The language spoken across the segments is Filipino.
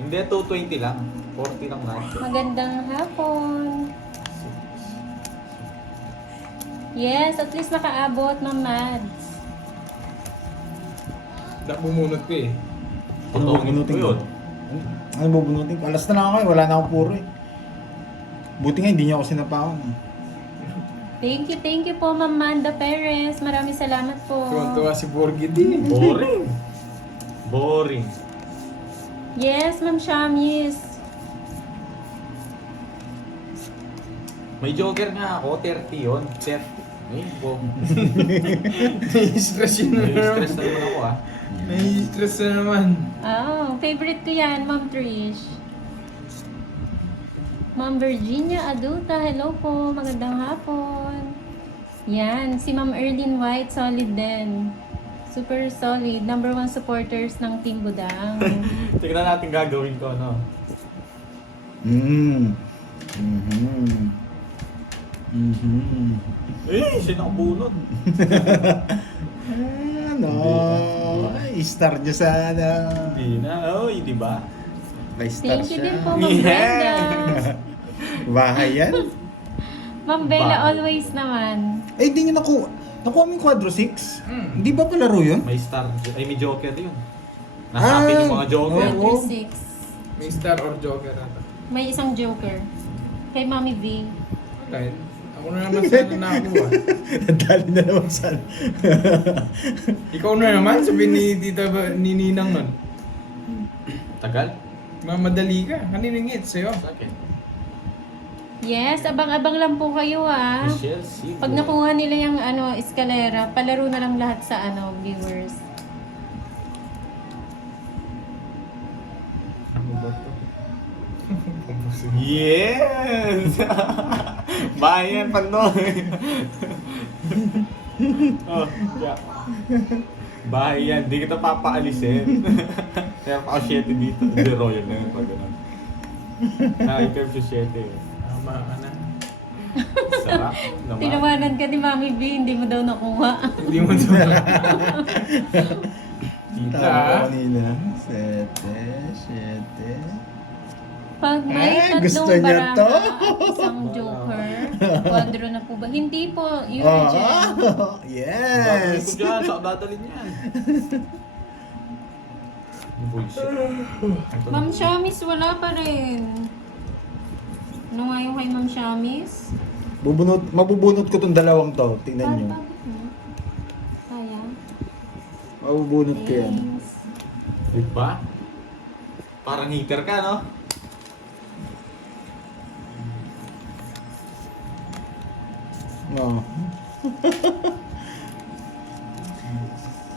Hindi, 220 lang. 40 lang na. Magandang hapon. Yes, at least nakaabot, Ma'am Mads. Bumunot ko eh. Totoo ko yun. Ano bubunutin ko? Alas na lang ako eh. Wala na akong puro eh. Buti nga hindi niya ako sinapakan eh. Thank you po, Ma'am Manda Perez. Maraming salamat po. Tuwa si Borgit eh. Boring. Boring. Yes, Ma'am Shamis. May joker nga ako, 30 yun. 30. Ay, wow. Nai-stress yun na May naman. stress na naman ako ah. Nai-stress na naman. Oh, favorite ko yan, Ma'am Trish. Ma'am Virginia Aduta, hello po. Magandang hapon. Yan, si Ma'am Erlyn White, solid din. Super solid. Number 1 supporters ng Team Budang. Tignan natin gagawin ko, no? Eh, siya nakabunod. Ano? Ay, star niya sana. Hindi na. Oy, di ba? May star Thank you siya. din po, Ma'am Brenda. Bahay yan? Ma'am Bella, Bahay. always naman. Eh, di niya nakuha. Nakuha mo yung Quadro 6? Hindi ba palaro yun? May star. Ay, may joker yun. Nasa akin yung mga joker. Oo. Number 6. May star or joker ata. May isang joker. Kay Mami V. Kahit ako na naman sana nakakuha. Dali na naman sana. Ikaw na naman, sabi ni Tita ni Ninang nun. Tagal? Mamadali ka. Kaniningit sa'yo. Sa akin. Yes, abang-abang lang po kayo ah. Michelle Sigo. Pag nakuha nila yung eskalera, palaro na lang lahat sa viewers. Ano ba to? Yes! Bayan, Panoy! Oh, yeah. Bayan, di kita papaalisin. Kaya pa ako 7 dito. Hindi royal na yun pag gano'n. Nakikip siya 7 eh. Tama ka na. Sarap naman. Tinawanan ka ni Mami V, hindi mo daw nakuha. Hindi mo naman. Tita. Tama kanina. 7. Pag may Eh, gusto tatlong niya baraha to. at isang joker, quadro na po ba? Hindi po, Eugene. Dadalhin Yes! ko dyan, saan dadalhin yan? Bullshit. Ma'am Shamis, wala pa rin. Ano nga yung kay Ma'am Shamis? Mabubunot ko tong dalawang to. Tingnan nyo. Bakit mo? Kaya? Mabubunot ko yan. Thanks. Di ba? Parang hater ka, no? No.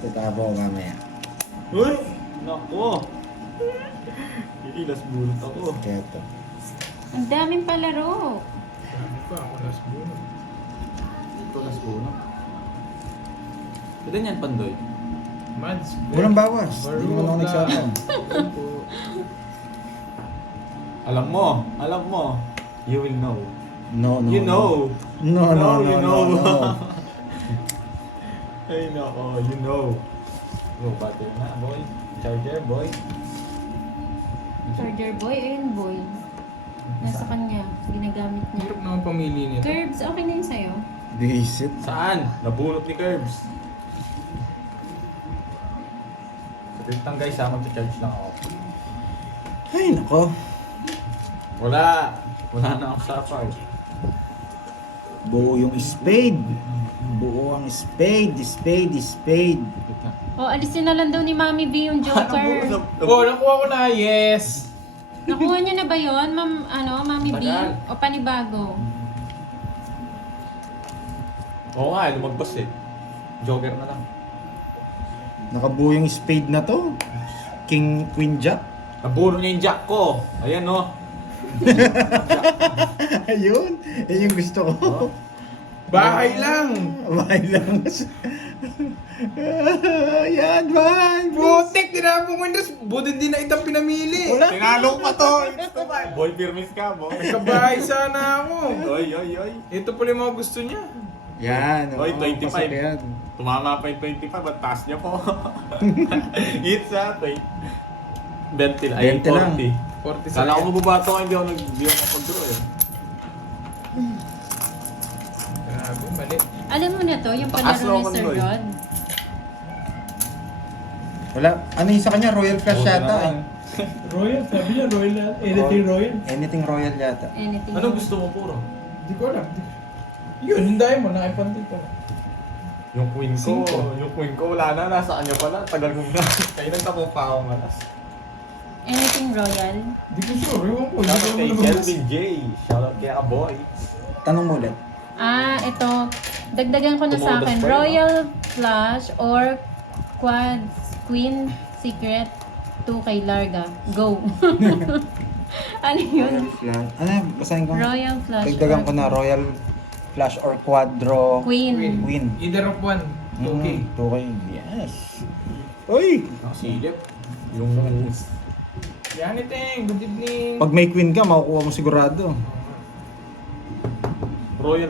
Tatabo ko mamaya. Uy! Nako! Iilas bulot ako. Keto. Ang daming palaro. Sabi ko, ako last buno. Ito las bulot. Ilan yan, Pandoy? Mads. Walang bawas. Hindi naman ako nagsasama. Alam mo. You will know. No, no. You know. No, no, no, you no, know. no. Ay, nako, you know. Go, battery na, boy. Charger, boy. Charger boy, ayun boy. Nasa kanya, ginagamit niya. Hirap naman pamili nito. Curbs, okay na yun sa'yo? Visit. Saan? Nabulot ni Curbs. Saglit lang guys ha, mag-charge lang ako. Ay, nako. Wala na ako sa park. Buo yung spade. Buo ang spade. Spade. O, alisin na lang daw ni Mami B yung joker. Oh, nakuha ko na. Yes! Nakuha niya na ba yun, Mami B? Tagal. O panibago? Oo nga, lumagpas eh. Joker na lang. Nakabuo yung spade na to. King, Queen, Jack. Nabulot niya yung jack ko. Ayan no. Ayun. Yun yung gusto ko. Bahay lang! Bahay lang. Yan, bahay. Putik! Tinapong mo yung dress. Buti din na itang pinamili. Wala. Tinalo pa to. Boy, firmis ka, boy. Nagkabahay sana ako. Oy. Ito pala yung mga gusto niya. Yan. Oy, 25. pasok yan. Tumama pa yung 25, at taas niya po. It's a 20 lang. Ay, 20 lang. 40. 40 Kala ko mabubato ka, hindi ako kapag-draw eh. Grabe, mali. Alam mo na to, yung Taas palaro ni naman Sir mo eh. Rod. Wala. Ano yung sa kanya? Royal Flash Buti yata naman. eh. Royal, sabi niya Royal, anything Royal. Anything Royal yata. Anything. Anong gusto mo puro? Hindi ko alam. Yun, hindahin mo, nakipantay ko. Yung queen ko, Cinco. yung queen ko wala na, nasa kanya pala. Tagal mo na. Kaya nagtapong pa ako malas. Anything royal. Hindi ko sure, ewan ko. Hindi Shoutout ko kay alam. Kelvin J. Shoutout kay Aboy. Tanong mo ulit. Ito. Dagdagan ko na sa Tumudas akin. pa yun, Royal Flush or Quad Queen Secret 2 kay Larga. Go. Ano Royal yun? Flash. Ano? Basahin ko. Royal Flush. Dagdagan or ko na Royal Flash or Quadro Queen. Queen. Either of one. Okay. 2K. Yes. Uy! Nakasilip. Yung Yan iting, good evening. Pag may queen ka, makukuha mo sigurado. Royal.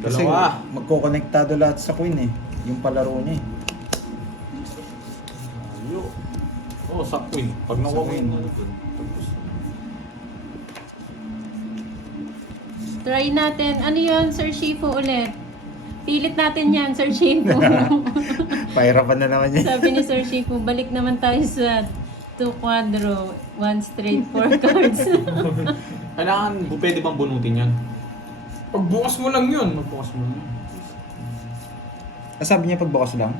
Kasi Dalawa. magkokonektado lahat sa queen eh. Yung palaro niya eh. Ayo. Oh, sa queen. Pag nakuha mo queen. yung ano dun. Tapos, Try natin. Ano yun, Sir Shifu ulit? Pilit natin yan, Sir Shifu. Pahirapan na naman yan. Sabi ni Sir Shifu, balik naman tayo sa 2 quadro, 1 straight, 4 cards. kailangan, pwede bang bunutin yan? Pagbukas mo lang yun. Magbukas mo na. Sabi niya pagbukas lang.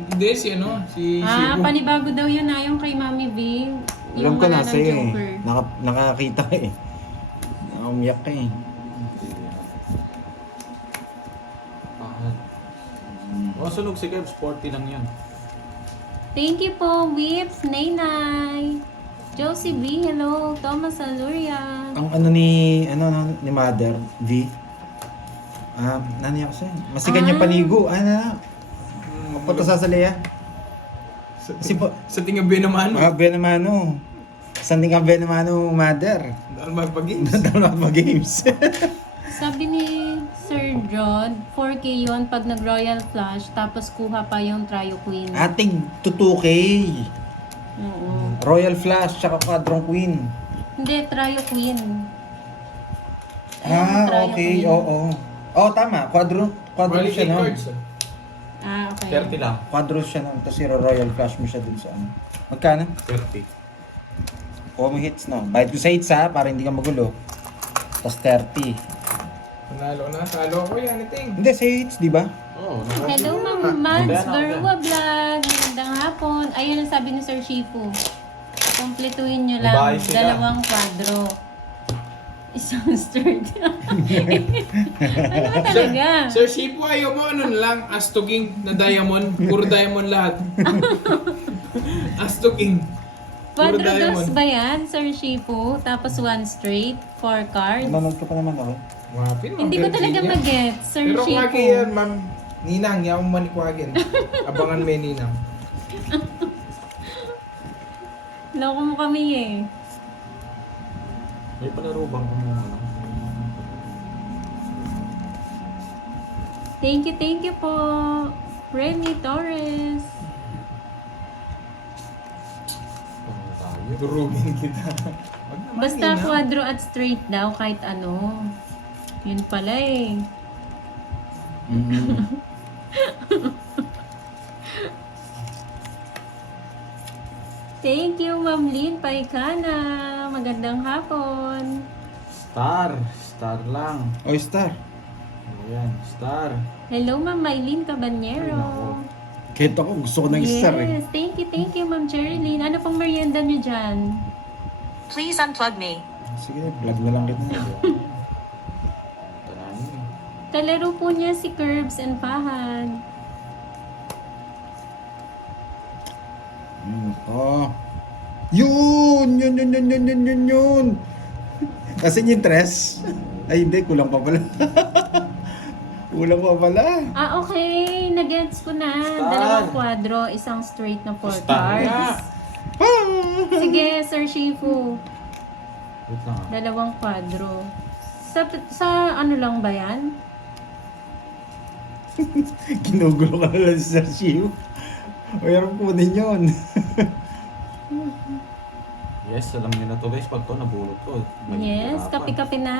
Hindi, si ano, si Shibu. Panibago daw yun yung kay Mami V. Alam ko wala na ng sa'yo Joker. eh. Nakakita ka eh. Nakaumiyak ka eh. Oh, sunog si Kev, sporty lang yan. Thank you po, Whips, Naynay. Josie B, hello. Thomas Aluria. Ang ano ni Mother V. Nani ako sa'yo. Masigan niya paligo. Papunta sa Salea. Kasi po, Sa tinga naman. Benamano. Sanding ka Benamano Mother. Dahil magpag-games. Dalawa pa games. Sabi ni Sir Rod, 4K yun pag nag-Royal Flush, tapos kuha pa yung Trio Queen. Ating 2K. Oo. Royal Flash, tsaka Quadrong Queen. Hindi, Trio Queen. Ayun, Trio Okay. Queen. Oo. Oo, tama. Quadro Bali siya 8 nun. cards. Okay. 30 lang. Quadro siya nun. Tapos Royal Flash mo siya dun sa ano. Magkano? 30. Kuha mo hits, no? Bayad ko sa hits, ha? Para hindi ka magulo. Tapos 30. Panalo na, talo ko yan iting. Hindi, sa hits, di ba? Oh, Hello, Ma'am Mads Barwa Vlog. Magandang hapon. Ayun ang sabi ni Sir Shifu. Kompletuhin nyo lang Babae sila. 2 quadro. Isang sturd. Ano ba talaga? Sir Shipu, ayaw mo ano lang, Astoging na diamond. Puro diamond lahat. Astoging. Puro Quadro dos diamond. ba yan, Sir Shifu? Tapos 1 straight, 4 cards. Nanonood ka pa naman ako. Wapin, Hindi ko talaga Virginia. mag-get, Sir Pero Shifu. kwagi yan, ma'am. Ninang, yaw mo manikwagin. Abangan may ninang. Loko mo kami eh. May palaro bang kung ano? Thank you po. Remy Torres. Ano tayo? Durugin kita. Wag naman, Basta ninang. quadro at straight daw, kahit ano. Yun pala eh. Thank you, Ma'am Lynn Paikana. Magandang hapon. Star. Star lang. Oy, Star. Ayan, star. Hello, Ma'am Mylene Ay, nako. Cabanyero. Kahit ako, gusto ko ng Star eh. Yes, thank you, Ma'am Cherilyn. Ano pong merienda nyo dyan? Please unplug me. Sige, vlog na lang kita. Tanahin eh. Kalaro po niya si Curbs and Fahad. Oh. Yun. Kasi yung tres. Ay, hindi. Kulang pa pala. Kulang pa pala. Okay. Nagets ko na. Star. 2 quadro, isang straight na 4 Star. cards. Sige, Sir Shifu. Wait lang ah. 2 quadro. Sa ano lang ba yan? Ginugulo ka na lang si Sir Shiu. Mayroon kunin yun. Yes, alam niyo na to guys, pag to nabulot to. Yes, mahihirapan. kape-kape na.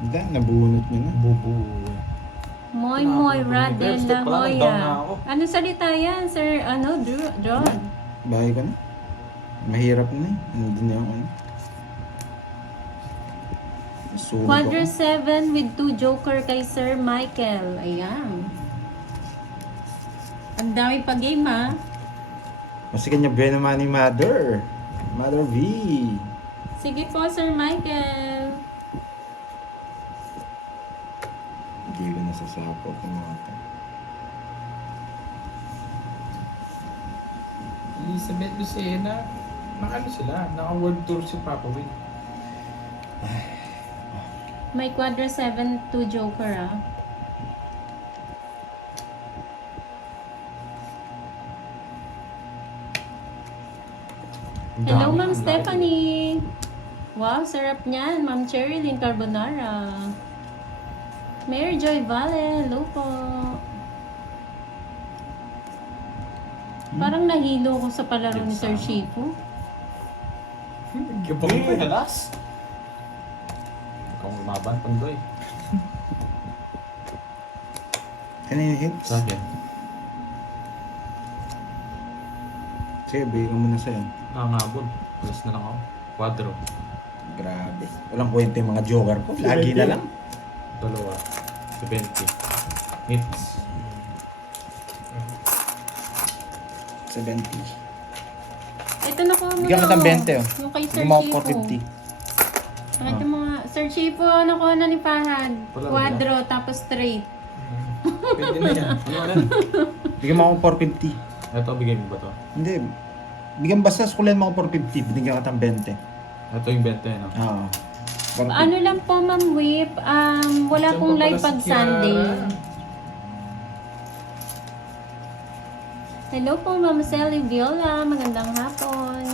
Hindi, nabunot niyo na. Bubu. Moy Moy Radel La Step pa lang, down na Hoya. ako. Ano salita yan, Sir? Ano, John? Bahay ka na. Mahirap na eh. Ano din na ako. Sunog Quadra ako. 7 with 2 joker kay Sir Michael. Ayan. Ang dami pa game ha. Masigan niya buwan naman ni Mother. Mother V. Sige po, Sir Michael. Hindi ko nasasapot ng mga ito. Elizabeth Lucena. Nakano sila? Naka-world tour si Papa Will. May Quadra 7, 2 joker ah. Ang Hello, dami, Ma'am ang Stephanie. Wow, sarap niyan. Ma'am Cherilyn Carbonara. Mayor Joy Valle, hello po. Parang nahilo ko sa palaro ni Sir Shifu. Gabang Hey, pa yan. halas. Ikaw lumaban, Pandoy. Ano yung hits? Sa akin. Sige, bigyan mo na sa'yo. Nakangabod. Alas na lang ako. Quadro. Grabe. Walang kwenta yung mga joker ko. Lagi na lang. Dalawa. 70. Hits. 70. Ito na ko mo. Bigyan ka ng 20 oh. Yung kay Sir Gumawa Shifu. ko 50. Pakita mo nga. Sir Shifu, nakuha na ni Fahad. Wala, Quadro, tapos straight. Pwede na yan. Ano yan? Bigyan mo ako 450. Ito, bigay mo ba to? Hindi. Bigyan basta skulan mo ako 450. Binigyan ka ng 20. Ito yung 20, no? Oo. Ano lang po, Ma'am Whip, wala Diyan pong pa live pala pag si Kiara. Sunday. Hello po, Ma'am Sally Viola. Magandang hapon.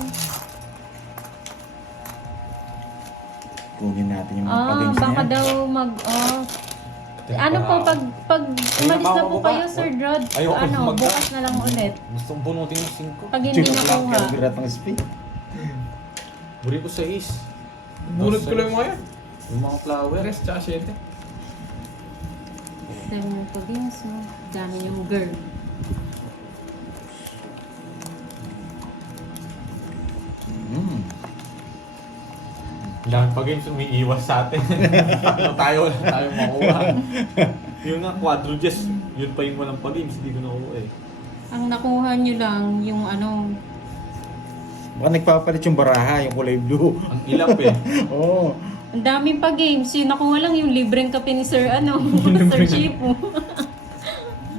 Kunin natin yung mga pag-games Baka na yan. daw mag-off. Ano po, pag umalis na po kayo, Sir Rod, Ayoko mag- bukas na lang ulit. Gustong bunutin yung 5. Pag hindi Chico Clark, nakuha. Kelvirat ng speed. Buri ko 6. Bunot ko lang mo yan. Yung mga flower. 3 tsaka 7. Dami yung pag-games mo. Dami yung girl. Mm. Dahil pag games umiiwas sa atin. Tatlo tayo, wala tayo makuha. Yung nga, quadro just, yun pa yung walang pag games, hindi ko nakuha eh. Ang nakuha nyo lang, yung ano, Baka nagpapalit yung baraha, yung kulay blue. Ang ilap eh. Oo. ang daming pa-games. Yung nakuha lang yung libreng kape ni Sir, Sir Chipo.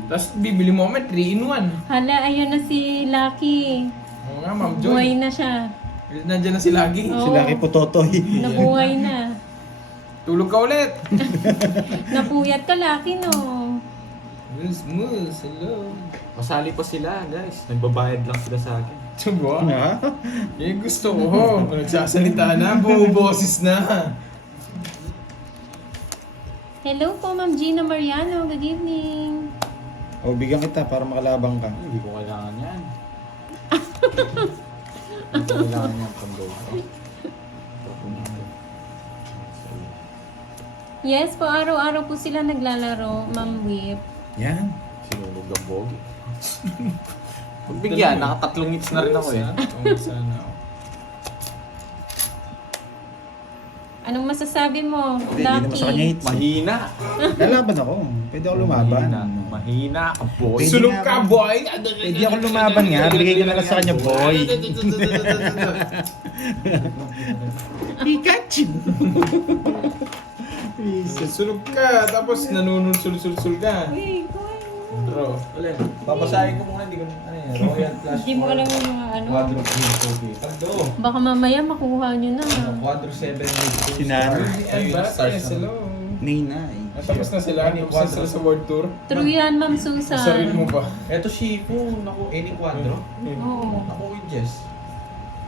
Tapos bibili mo kami 3-in-1. Hala, ayun na si Lucky. Oo nga, Ma'am Joy. Buhay na siya. Nandiyan na si Lagi. Oo. Sila kay Putotoy. Nabuhay na. Tulog ka ulit. Napuyat ka, Lucky, no? Smooth, hello. Masali pa sila guys. Nagbabayad lang sila sa akin. Diba? Ha? Yung gusto ko. Nagsasalita na, bumuboses na. Hello po, Ma'am Gina Mariano. Good evening. O, bigyan kita para makalabang ka. Hindi ko kailangan yan. Hindi ko kailangan yan Pandoy. Yes po, araw-araw po sila naglalaro, Ma'am Whip. Yan. Sinulog ang bogi. Pagbigyan, nakatatlong hits na rin ako eh. Sana. Anong masasabi mo, Hindi naman sa kanya Lucky? hits. Mahina. Lalaban ako. Pwede ako lumaban. Mahina ang boy. Pwede Sulog nga ka, ako. boy! Pwede ako lumaban nga. Bigay ko na lang sa kanya, boy. Pikachu! Sulog ka, tapos nanunul-sul-sul-sul ka. Uy, kuhay mo. Draw. Babasahin ko muna, hindi ko Royal Flash. Hindi mo alam yung mga ano. Quadro Trophy. Pagdo. Baka mamaya makuha nyo na. Quadro 7. Sinara. Ay, bakit? Hello. Ninay. Tapos na sila. Tapos na sila sa world tour. True yan, Ma'am Sarili mo Susan. pa. Eto Shifu, naku, any quadro. Oo. Naku, with Jess.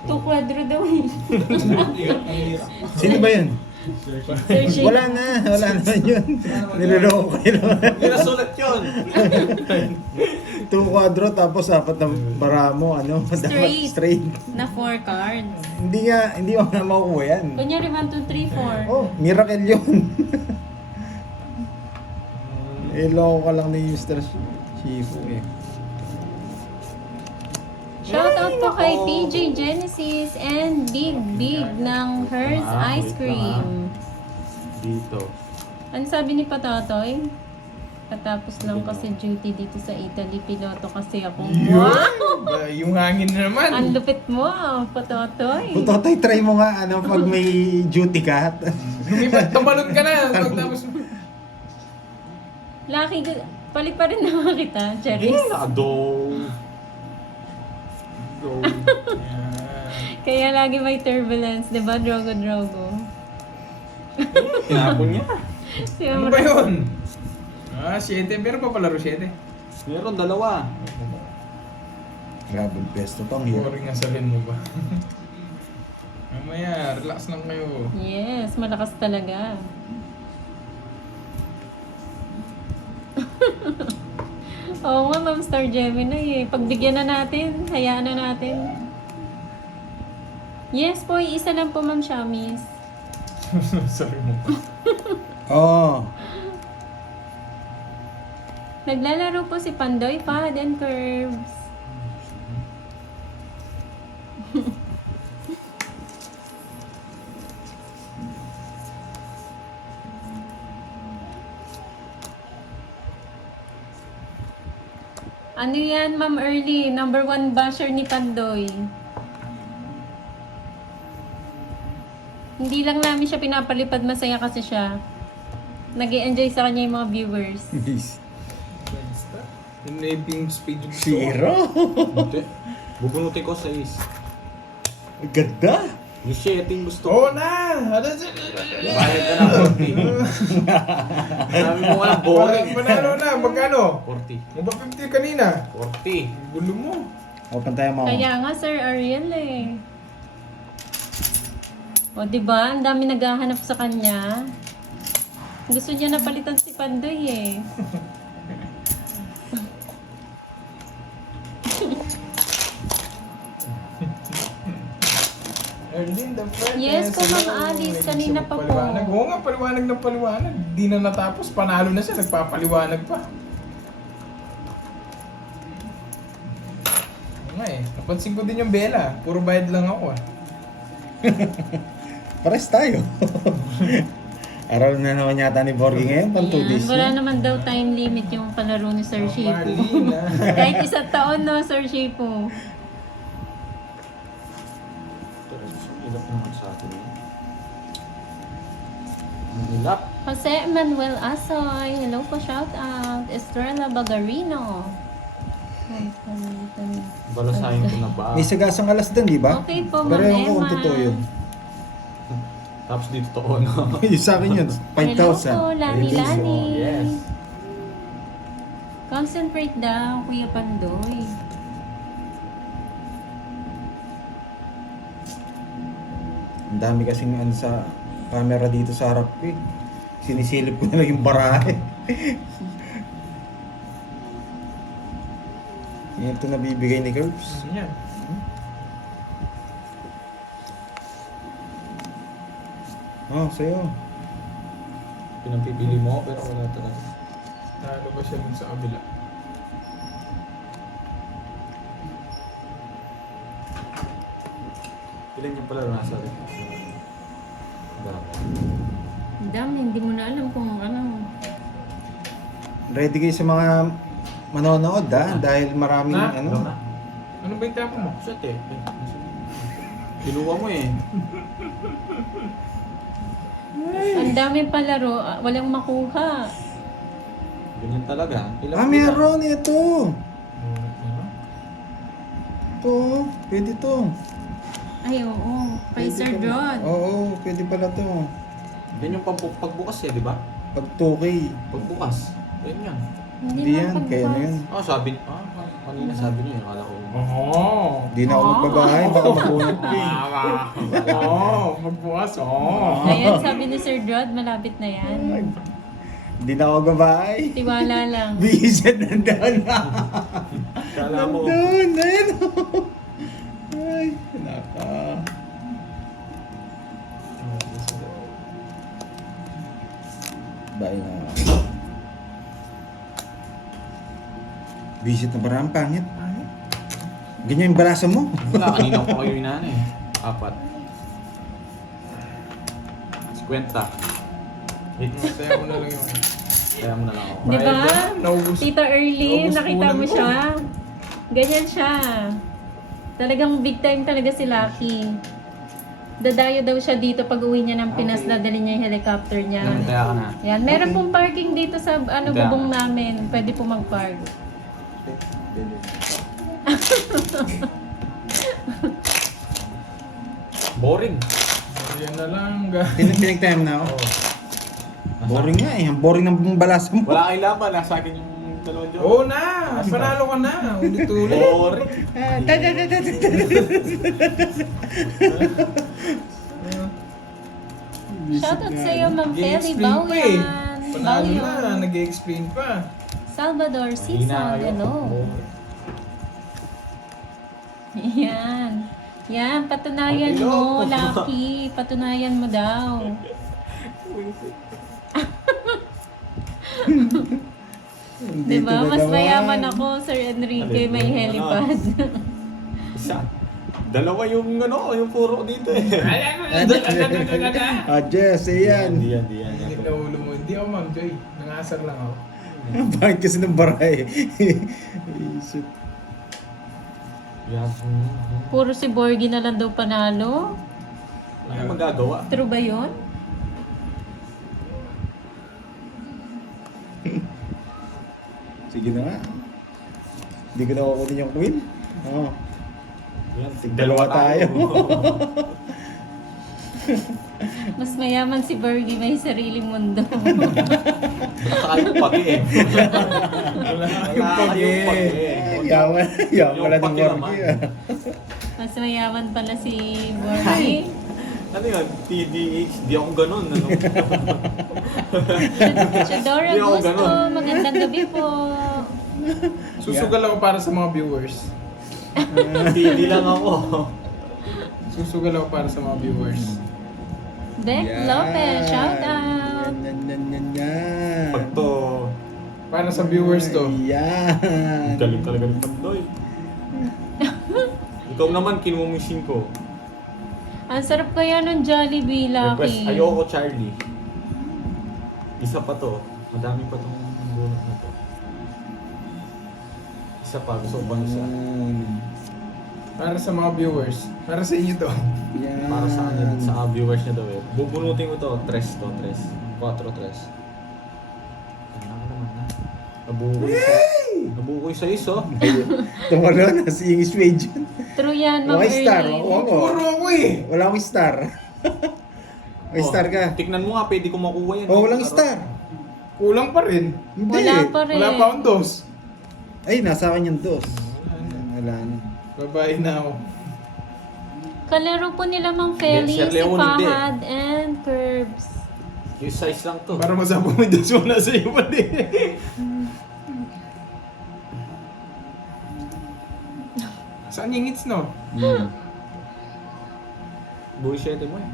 2 kwadro daw eh. Ang hirap. Sino ba yun? Sir Shane. Wala na yun. Niloloko kayo naman. Hindi nasulat yun. 2 quadro tapos 4 na bara mo, ano, dapat Straight. straight. Na 4 cards. Hindi mo na makukuha yan. Kunyari 1, 2, 3, 4. Oh, miracle yun. Loko ka lang ni Mr. Shifu eh. Shoutout po kay PJ Genesis and Big ng Hers Ice Cream. Dito. Ano sabi ni Patatoy? Katapos lang kasi duty dito sa Italy. Piloto kasi ako. Wow! Yung hangin na naman. Ang lupit mo, Patatoy. Putotoy, try mo nga ano pag may duty ka. Lumipat, tabalon ka na. Pagtapos mo. Lucky, palit pa rin naman kita, Cherries. Go. Kaya lagi may turbulence, di ba, Drogo? Tinapon niya. Ano ba yun? 7. Pero pa palaro 7. Meron 2. Grabe pesto to, ang hirap. Boring nga sabihin mo ba? Mamaya, relax lang kayo. Yes, malakas talaga. Oo nga, Ma'am Star Gemini eh. Pagbigyan na natin, hayaan na natin. Yes po, isa lang po, Ma'am Shamis. Sorry mo pa. Oh, Naglalaro po si Pandoy, Pad and Curves. Ano yan, Ma'am Early? Number 1 basher ni Pandoy. Hindi lang namin siya pinapalipad, masaya kasi siya. Nag-i-enjoy sa kanya yung mga viewers. miss. Yung naping speed yung 0. Hindi. Bubunutin ko 6. Ang ganda. Yung 7 gusto ko. Oo na! Bayad ka na 40. Sabi mo walang boring. Panalo na, magkano? 40. Magpa 50 kanina. 40. Gulo mo. Open tayo mo. Kaya nga, Sir Ariel eh. O, diba? Ang dami naghahanap sa kanya. Gusto niya napalitan si Pandoy eh. Erlyn, the friend. Yes po, Ma'am Alice. Kanina pa po. Oo nga, paliwanag ng paliwanag. Di na natapos, panalo na siya, nagpapaliwanag pa. Oo nga eh, napansin ko din yung Bella. Puro bayad lang ako eh. Pares tayo. Araw na naman yata ni Borgie ngayon, pang 2 Ayan, days wala na. naman daw time limit yung palaro ni Sir Shifu. Marlene, Kahit 1 taon no, Sir Shifu. Ilap naman sa atin. Ang ilap. Jose Manuel Asoy. Hello po, shout out. Estrella Bagarino. Ay, Balasahin ko na ba? May sagasang alas din, di ba? Okay po, Pero Ma'am ewan ko kung Emma. totoo yun. Tapos dito to no? Yung sa akin yun, 5,000. Hello po, Lani Release. Lani. Yes. Concentrate daw, Kuya Pandoy. Ang dami kasing ano sa camera dito sa harap ko eh. Sinisilip ko na lang yung barahe. Yan ito nabibigay ni Curbs. Ano yan? Oh, sa'yo. Pinapipili mo pero wala talaga. Talo ba siya dun sa kabila? Ilan yung pala nasa rin? Ang dami, hindi mo na alam kung ano. Ready kayo sa mga manonood dahil maraming Na? ano. Ano ba yung tapo mo? Shit eh. Kinuha mo eh. Ang dami palaro, walang makuha. Ganyan talaga. Ilan Ah, meron ito. Ito, pwede to. Ay, oo. Kay Sir Pwede John. pala. Oo, pwede pala to. Yan yung pagbukas eh, di ba? Pag 2K. Pagbukas. Yan yan. Hindi yan, kaya ano yun. Sabi, kanina sabi niya, akala ko. Oo. Hindi na ako magbabahay, baka makunat ko eh. Oo, magbukas, oo. Ayan, sabi ni Sir John, malapit na yan. Hindi na ako gabay. Tiwala lang. Bisan nandun na. Kala mo, Nandun, ayun o. Ay, naka. Bye na. Visit na parang pangit. Ganyan yung balasa mo. wala, kanina ko kayo inaan eh. 4. 50. Wait, Masaya mo na lang yun. kaya mo na lang ako. Di ba? Naubos. Tita Erlyn, Naubos nakita ulam mo ko. siya? Ganyan siya. Talagang big time talaga si Lucky. Dadayo daw siya dito pag uwi niya ng Pinas, dadali niya yung helicopter niya. Kaya ka na. Yan, meron pong parking dito sa Kaya. bubong namin. Pwede po mag-park. Boring. Yan na lang, guys. Pinag-time na ako. Boring nga eh. Ang boring ng balasa mo. Wala kang laban, nasa akin yung dalawang joke. Oo na! Panalo ka na! Ulit-ulit. Boring. Shoutout sa iyo, Ma'am Feli Nag-i-explain pa eh. Bauyan. Panalo na, Bauyan. nag-i-explain pa. Salvador Mahina Season, kayo. hello. Boring. Yan. Yan, patunayan Hello. mo, Lucky. Patunayan mo daw. Diba? Mas mayaman ako, Sir Enrique, may helipad. Isa. Dalawa yung yung puro ko dito eh. Ah, Jess, ayan. Di yan. Hindi na ulo mo. Hindi ako, Ma'am Joy. Nangasar lang ako. Bakit kasi ng baray? Isip. Yan. Puro si Borgie na lang daw panalo. Ano magagawa? True ba yun? Sige na nga. Hindi ko na kukunin yung queen. Oo. Yan, Dalawa tayo. Mas mayaman si Borgie, may sariling mundo. Nakakayo pati eh. Wala Nakakayo pati eh. Yaman. Yaman Yung pala ng pati Borgie naman. ah. Mas mayaman pala si Borgie. Ano yun? TDH? Di ako ganun. Ano? Chadora Hindi ako Gusto, ganun. magandang gabi po. Susugal ako para sa mga viewers. TD lang ako. Susugal ako para sa mga viewers. Beck Yan. Lopez, shout out. Yan. Pag to, Para sa viewers to. Yan. galing talaga ni Pandoy. Ikaw naman, kinumisin ko. Ang sarap kaya ng Jollibee, Request, Lucky. ayoko Charlie. Isa pa to. Madami pa tong bunot na to. Isa pa, gusto ko pa isa. Para sa mga viewers. Para sa inyo to. Yan. Para sa kanya, sa viewers niya daw eh. Bubunutin ko to, 3 to, 3. 4, 3. Ano naman na. Nabukoy sa iso. Tumalo na si English Major. True yan, Ma'am Okay, star. Erlyn. Makuha mo. Puro ako eh. Wala akong star. May star ka. Tiknan mo nga, pwede ko makuha yan. Oh, walang star. Kulang pa rin. Hindi. Wala pa rin. Wala pa akong dos. Ay, nasa akin yung dos. Wala na. Babae na ako. Kalaro po nila Mang Feli, Sir si Leon, hindi. Fahad, and Curbs. Yung size lang to. Para masabong may dos mo na sa iyo pa din. Saan yung hits no? Buhay 7 mo eh.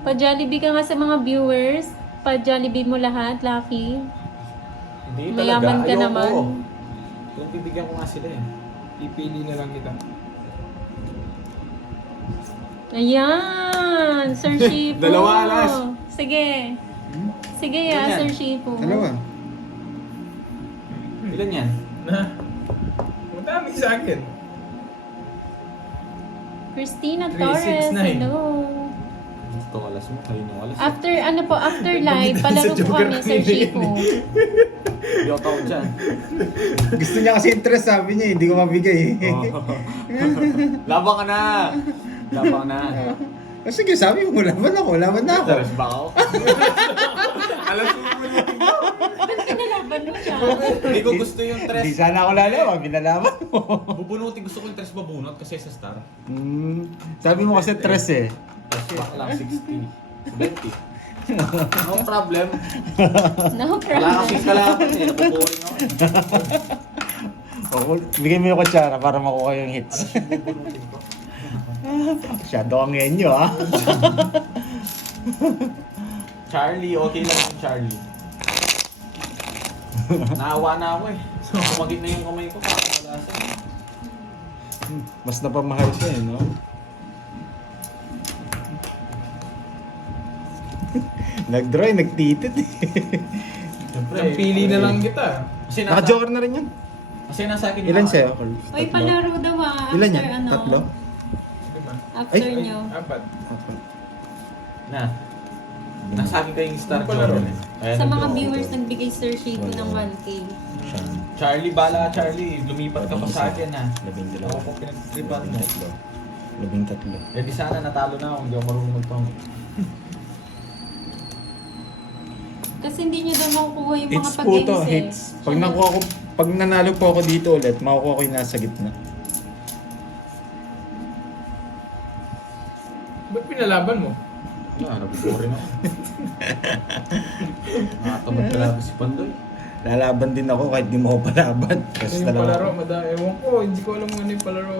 Pa-Jollibee ka nga sa mga viewers. Pa-Jollibee mo lahat, Lucky. Hindi Mayaman talaga. ka Ayoko. naman. Yung bibigyan ko nga sila eh. Ipili na lang kita. Ayan! Sir Shipo. Dalawa, alas. Sige. Sige Ganyan. Sir Shipo. Dalawa. Ilan yan? Na. Madami sa akin. Christina 369. Torres, hello. Gusto ko alas mo. Kayo nung alas. After, ano po, after live, palaro po Joker kami, Sir kanina yun Shipo. Hindi ako tawag dyan. Gusto niya kasi interest, sabi niya, hindi ko mabigay. Oh. Labang ka na! Labang na. Oh, sige, sabi mo, laban ako. Teres ba ako? Alas mo mo Ba't pinalaban mo siya? Hindi ko gusto yung Hindi tres. sana ako lalaban, binalaban mo. Bubunutin gusto ko yung tres babunot kasi sa star. Sabi mo kasi tres eh. Tapos back lang 60. 20. No problem. No Wala problem. kasing kalaban eh. Napupuring ako eh. O, bigay mo yung kutsara para makuha yung hits. Bubunutin ko. Masyado ang genyo, ha? Charlie, okay lang yung Charlie. Naawa na ako eh. Kumagit na yung kamay ko. Wala siya. Mas napamahal siya, eh, no? Nag-draw, nagtitit, eh. Siyempre. Napili na lang kita. Kasi nasa, Naka-joker na rin yun. kasi nasa akin yung Ilan mga- sa'yo, Carl? Uy, palaro daw ah. Ilan After yan? ano? Tatlo? Diba? After Ay, nyo. Apat. Apat. Na. Nasa akin kayong star Ano pala Jordan ron? eh. Ayan, Sa mga nag-draw. viewers, nagbigay Sir Shiku ng 1K. Siya. Charlie, bala Charlie. Lumipat ka pa sa akin ha. Labing Ako po pinag-tripan mo. Labing tatlo. Eh di sana natalo na ako. Hindi ako marunong magpang. Kasi hindi nyo daw makukuha yung mga Hits po pag-games to, eh. hits. Pag nakuha ko, pag nanalo po ako dito ulit, makukuha ko yung nasa gitna. Ba't pinalaban mo? Wala, nabuboring ako. Nakatamad talaga si Pandoy. Lalaban din ako kahit di mo ako palaban. Ano Kasi yung talaga palaro? Ewan ko, hindi ko alam kung ano yung palaro.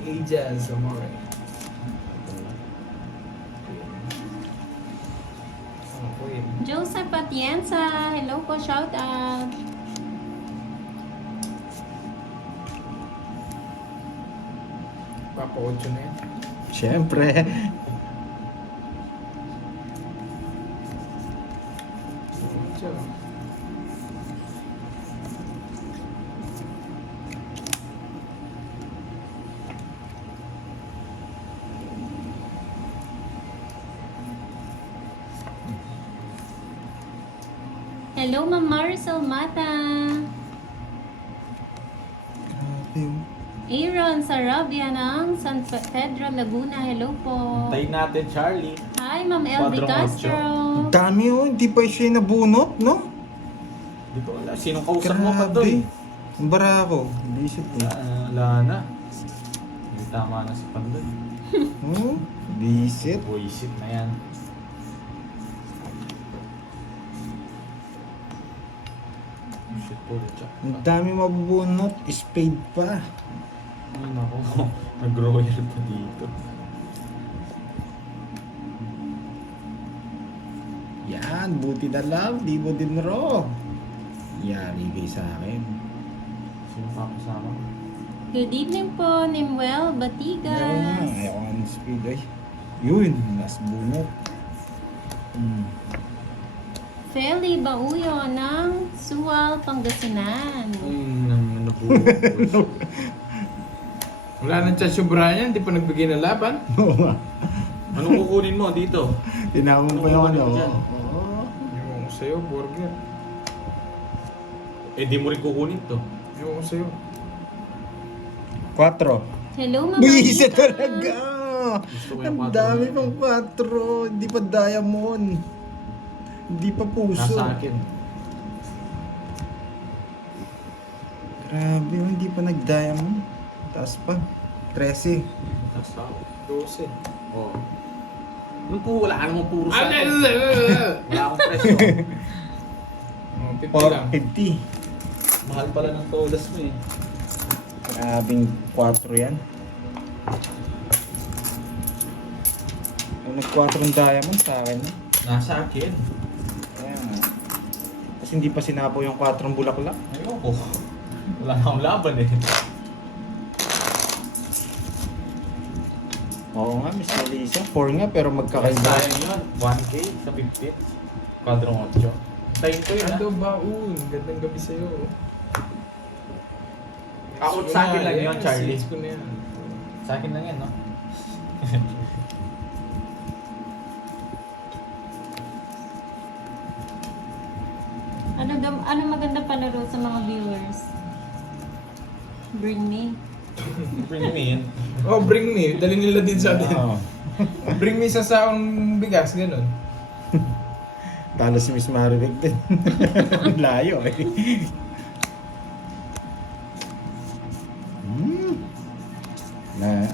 Agents, Amore. Okay. Joseph Atienza, hello po, shout out. Papa 8 na yan. Siyempre. Ocho. Hello, Ma'am Maricel Mata. Grabe yun. Aaron Sarabia ng San Pedro, Laguna, hello po. Tayin natin Charlie. Hi, Ma'am Elvie Quadrong Castro. Ang dami yun. Hindi pa siya nabunot, no? Hindi ko wala. Sinong kausap mo Pandoy? Ang bara ako. Bisit eh. Wala na. Hindi tama na si Pandoy. Oh, bisit. Buisit na yan. Shit po, Jack. Ang dami mabubunot. Spade pa. Ay nako, nag-royal pa dito. Yan, buti na lang. Di mo din raw. Yari kayo sa akin. Sino pa kasama? Good evening po, Nimwell Ayaw nga. Batigas. Ayaw nga ng speed ay. Yun, last bunot. Feli Bauyo ng Sual, Pangasinan. Nang nabuhos. Wala nang chance yung Brian, hindi pa nagbigay ng laban. Oo nga. Anong kukunin mo dito? Tinawag pa yung ano. Dyan. Oo. Ewan ko sa'yo, burger. Eh di mo rin kukunin to. Ewan ko sa'yo. 4. Hello, Ma'am Bisit Anita. talaga! Gusto ko yung Ang 4 dami na. pang 4. Hindi pa diamond. Hindi pa puso. Nasa akin. Grabe, hindi pa nag-diamond. Taas pa. 13. Nasa ako. 12. Oo. Nung po, wala ka namang puro sa Ano? akin. Wala akong presyo. Oh, 50 lang. 450. Mahal pala ng tolas mo eh. Grabing 4 yan. Kung nag-4 ng diamond sa akin, no? Nasa akin. Kaya nga. Kasi hindi pa sinapo yung 4 bulaklak. Ayoko. Wala na akong laban eh. Oo nga, Miss Melissa. 4 nga, pero magkakaiba. Sayang yun. 1K sa 15. Quadrong 8. Tayin ko yun ha. Ando baon, gandang gabi sa'yo. Ako, sa akin lang yun, Charlie. Seeds ko na yan. Sa akin lang yan, no? Ano maganda palaro sa mga viewers? Bring me. Bring me in. Oh, bring me. Dali nila din sa atin. Oo. Bring me sa saong bigas, ganun. Talo si Miss Maribek din. Layo eh.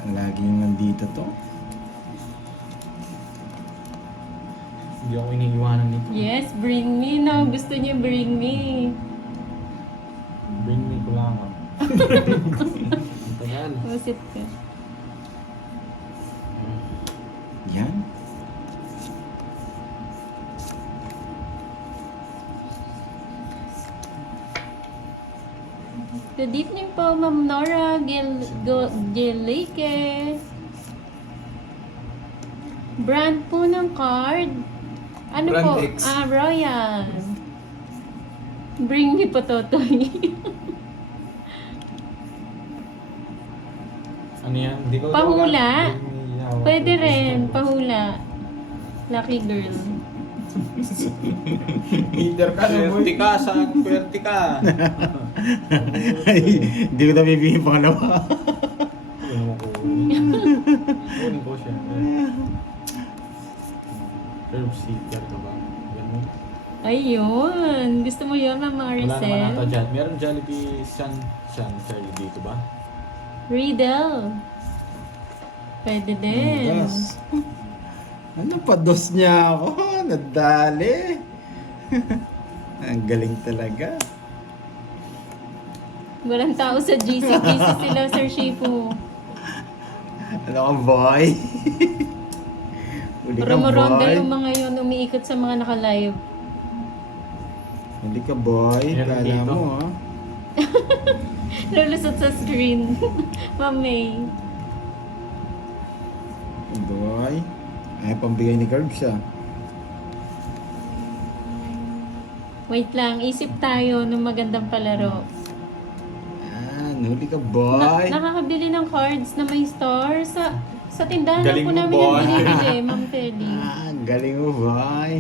Laging nandito to. Hindi ako iniiwanan nito. Yes, bring me. No, gusto niya bring me. Bring me ko lang ako. Tagal. Masit ka. Yan. Good evening po, Ma'am Nora Gelike. Brand po ng card. Ano Brand po? X. Royal. Bring me po, Totoy. Ano yan? Hindi ko Pahula. Bring me, hawak Pwede ko. rin, pahula. Lucky girl. Leader ka na, boy. Swerte ka, swerte ka. Ay, hindi ko na bibigyan pangalawa. Ano mo ko? Kunin ko siya. Herb seeker ka ba? Ganun. Ayun. Gusto mo yun, Ma'am Wala naman ata Maricel? dyan. Meron Jollibee Charlie dito ba? Riddle. Pwede din. Yes. Ano pa, dos niya ako? Nadali. Ang galing talaga. Walang tao sa GC. GC sila, Sir Shifu. Ano ka, boy? Huli ka, Rumuronda boy. yung mga yun, umiikot sa mga naka-live. Huli ka, boy. Meron Kala dito. mo, ha? Lulusot sa screen. Ma'am May. Boy. Ay, pambigay ni Curbs, ah. Wait lang, isip tayo ng magandang palaro. Huli ka, boy. Nakakabili ng cards na may store sa tindahan Galing po mo, namin boy. yung binibili, Ma'am Feli. Galing mo, boy.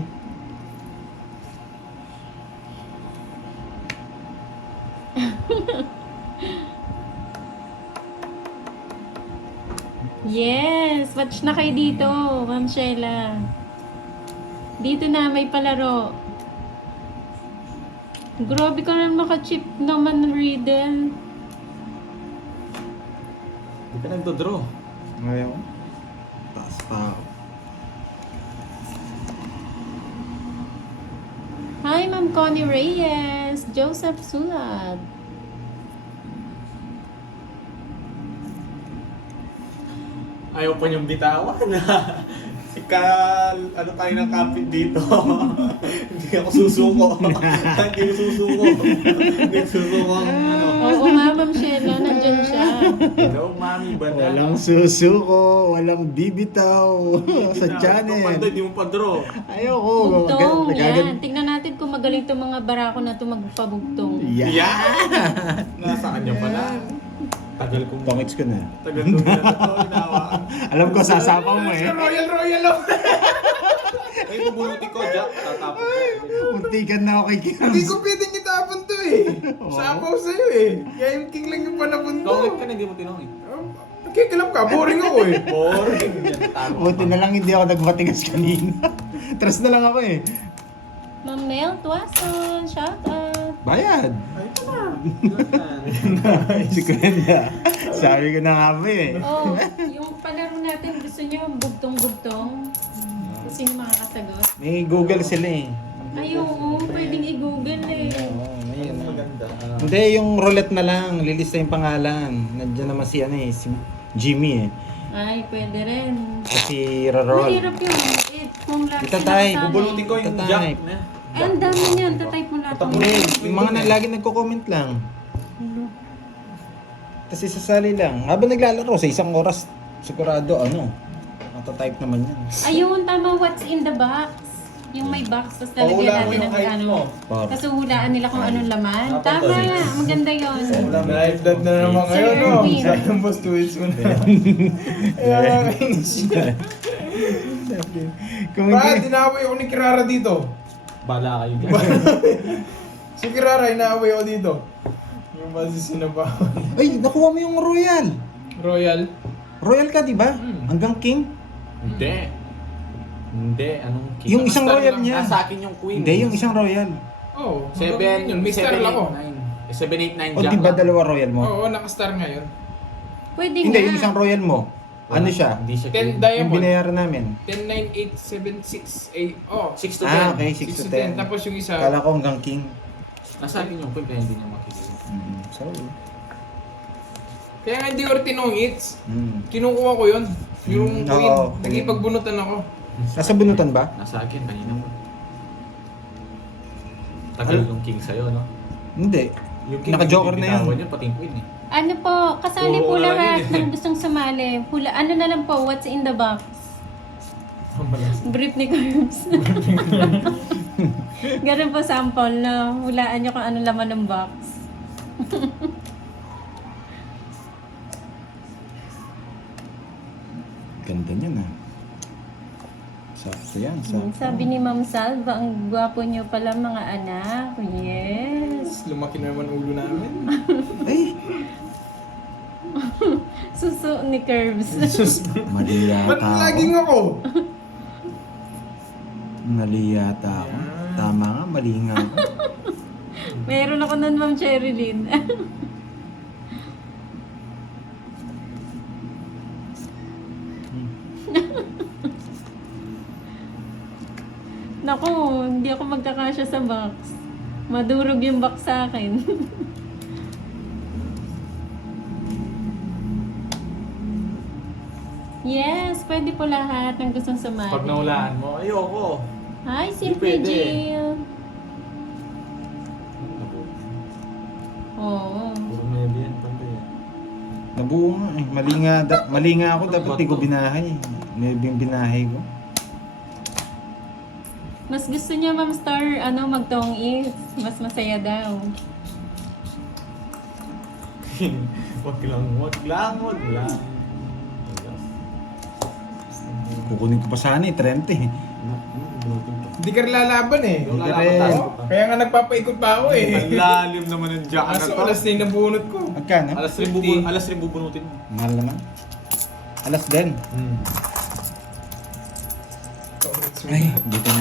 Yes! Watch na kayo dito, Ma'am Sheila. Dito na, may palaro. Grabe ka na maka-chip naman, Riddle. Hindi ka nagdodraw. Ngayon. Taas pa. Hi, Ma'am Connie Reyes. Joseph Sulat. Ayaw pa niyong bitawan. Ano tayo ng kapit dito? Hindi ako susuko. Hindi ako susuko. Hindi ako susuko ang ano. Oo nga, Ma'am Sheila. Nandyan siya. Hello, mami, banda. Walang susuko, walang bibitaw sa Ito, channel. panda, di mo pa-draw. Ayoko. Bugtong. Nagagan- Yan. Tingnan natin kung magaling itong mga barako na ito magpabugtong. Yan. Yan! Nasa kanya pala. Tagal kong... Pangits ko na. Tagal kong ginagawa. Alam ko, sasapaw mo eh. Royal, oh. Ay, bubulutin ko, Jack. Tatapos ko. Muntikan na ako kay Hindi Kiams. ko pwedeng itapon to eh. Sapaw sa'yo eh. Kaya yung king lang yung panapon Gawin to. ka na, hindi mo tinawin. Kikilam ka, boring ako eh. Boring. Yan, tama. Buti na lang hindi ako nagbatigas kanina. Trust na lang ako eh. Ma'am Mel Tuason. Shout out. Bayad. Ay, ito na. Si Kuya. Sabi ko na nga ba eh. Oh, yung palaro natin, gusto niyo bugtong-bugtong? Sino makakasagot? May Google sila eh. Ay, oo. Pwedeng i-google eh. Oo, Ayun, ayun. maganda. Hindi, yung roulette na lang. Lilista yung pangalan. Nandiyan naman si ano eh, si Jimmy eh. Ay, pwede rin. Si Rarol. Mahirap yun. Eh, kung lahat Ito sila tayo, kasama. Bubulutin ko yung Tatype. Jack. Ay, ang dami niyan. Tatype mo lahat. Hindi, yung mga lagi nagko-comment lang. Tapos isasali lang. Habang naglalaro sa isang oras, sigurado ano, matatype naman yan. Ayun, tama. What's in the box? Yung may box, tapos lalagyan Pahulaan mo natin yung ng height ano. mo. Tapos huhulaan nila kung anong laman. Dapat Tama to, nga. Maganda yun. Live blood na naman Sir ngayon, no? Erwin. Sayang boss, 2 weeks mo na. Kaya nakakainis siya. Kung Brad, hindi, inaaway ako ni Kirara dito. Bala kayo dyan. Si Kirara, inaaway ako dito. Yung ba si sinabawan? ay, nakuha mo yung Royal. Royal. Royal ka, di ba? Hanggang King? Hindi. Hindi. Anong king? Yung isang Star Royal lang. niya. Nasa akin yung queen. Hindi, yung isang Royal. Oo. Oh, 7, yun. May star lang ako. 7, 8, 9 O Jack di ba lang. dalawa Royal mo? Oo, nakastar ngayon. Pwede Hindi, nga. yung isang Royal mo. Ano siya? Hindi siya 10 king. Yung diamond. binayaran namin. 10,9,876. Eh, oh. 6 to 10. Ah, okay, 6 to 10. Tapos yung isa, Kala ko hanggang king. Nasa akin yung queen kaya hindi niya makikita. Sorry. kaya nga hindi ko rin tinong hits. Mm. Kinukuha ko yun. Yung Mm, queen, oo, nagipagbunutan ako. Nasa bunutan ba? Nasa akin kanina po. Tagal yung king sa'yo, no? Hindi. Yung king, Naka-joker na yun. binitawan yun, pati yung queen eh. Ano po, kasali Puro po wala lahat yun eh. ng gustong sumali. Ano na lang po, what's in the box? Brief ni Curbs. Ganun po sample na hulaan nyo kung ano laman ng box. Ganda niyan ah. Sakto yan, sakto. Sabi ni Ma'am Salva, ang gwapo nyo pala mga anak. Yes. Lumaki na naman ulo namin. Ay! Suso ni Curbs. Mali Ba't yata ako. laging ako? Mali yata ako. Tama nga, mali nga ako. Meron ako nun, Ma'am Cherilyn. Naku, hindi ako magkakasya sa box. Madurog yung box sa akin. Yes, pwede po lahat ng gustong sumali. Pag nahulaan mo, ayoko. Hi, Hindi Simply pwede. Jill. Oo. Puro maybe yan, pande. Nabuo nga eh. Mali nga ako. Dapat di ko binahay. Maybe yung binahay ko. Mas gusto niya, Ma'am Star, magtong is. Mas masaya daw. Wag lang. Kukunin ko pa sana eh. 30 eh. Hindi ka rin lalaban eh. Yung Hindi lalaban rin. tayo. Kaya nga nagpapaikot pa ako eh. Ang lalim naman ng jack na Kaso to. alas na yung nabunot ko. Magkano? Alas rin bubunutin mo. Mahal naman. Alas din. Hmm. Ay, dito na.